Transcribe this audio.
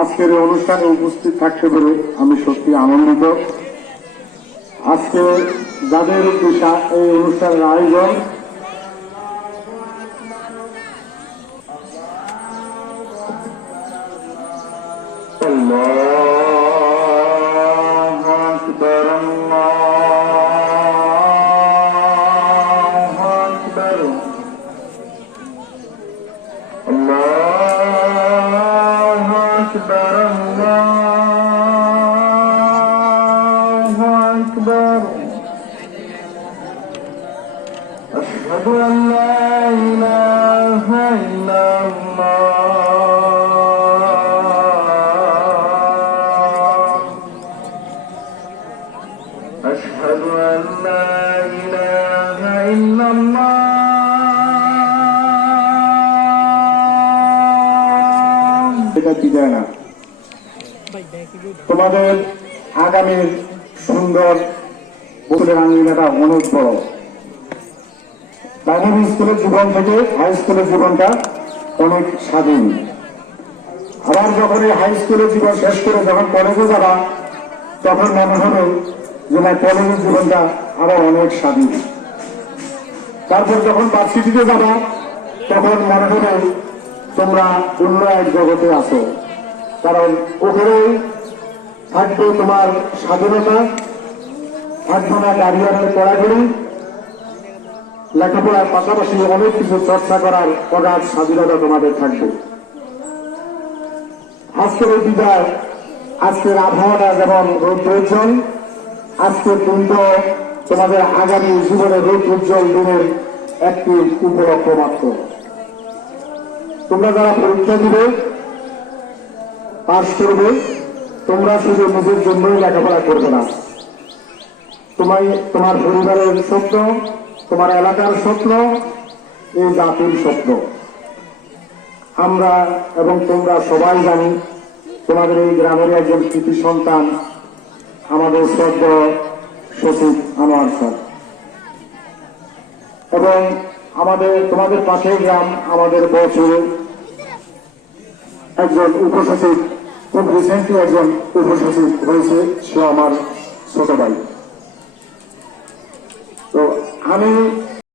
আজকের এই অনুষ্ঠানে উপস্থিত থাকতে পেরে আমি সত্যি আনন্দিত। আজকে যাদের এই অনুষ্ঠানের আয়োজন أشهد أن لا إله إلا الله أشهد أن لا إله إلا الله এটা বিদায় না তোমাদের আগামীর সুন্দর বছরের আঙ্গিনাটা অনেক বড়। প্রাইমারি স্কুলের জীবন থেকে হাই স্কুলের জীবনটা অনেক স্বাধীন। আবার যখন এই হাই স্কুলের জীবন শেষ করে যখন কলেজে যাবা তখন মনে হবে যে না কলেজের জীবনটা আবার অনেক স্বাধীন। তারপর যখন ভার্সিটিতে যাবা তখন মনে হবে তোমরা অন্য এক জগতে আছো, কারণ ওখানে থাকবে তোমার স্বাধীনতা, থাকবে না ক্যারিয়ারের পড়াগুলি, লেখাপড়ার পাশাপাশি অনেক কিছু চর্চা করার অগাধ স্বাধীনতা তোমাদের থাকবে। আজকের এই বিদায়, আজকের আবহাওয়াটা যেমন রৌদ্রোজ্জ্বল, আজকের দিনটা তোমাদের আগামী জীবনের রৌদ্রোজ্জ্বল দিনের একটি উপলক্ষ মাত্র। তোমরা যারা পরীক্ষা দিবে, পাশ করবে, তোমরা শুধু নিজের জন্যই লেখাপড়া করবে না, তোমার পরিবারের স্বপ্ন, তোমার এলাকার স্বপ্ন, এই জাতির স্বপ্ন। আমরা এবং তোমরা সবাই জানি তোমাদের এই গ্রামের একজন কৃতি সন্তান আমাদের শ্রদ্ধেয় সচিব আনোয়ার স্যার, এবং তোমাদের পাশের গ্রাম আমাদের বছর একজন উপসচিব, খুব রিসেন্টলি একজন উপসচিব হয়েছে, সে আমার ছোট ভাই।